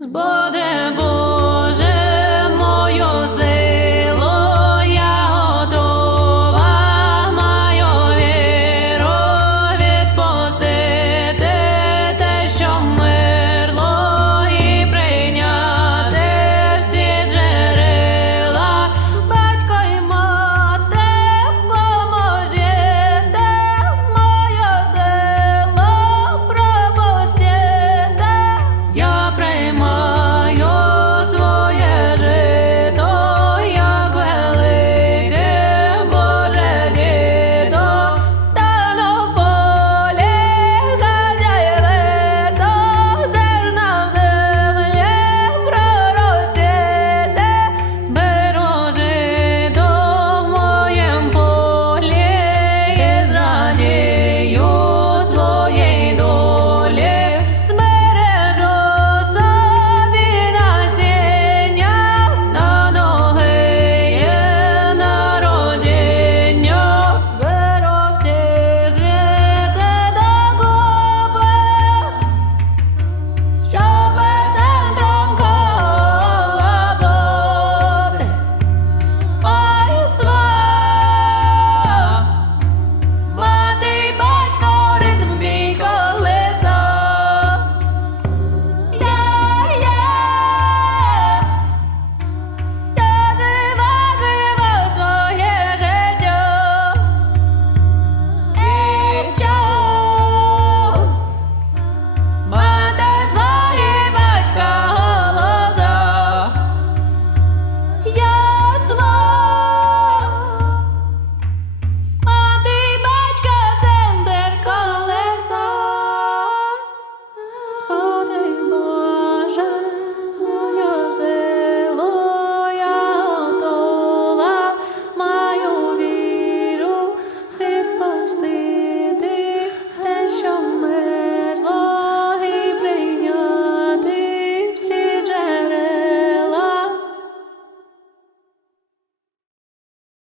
Zbode bo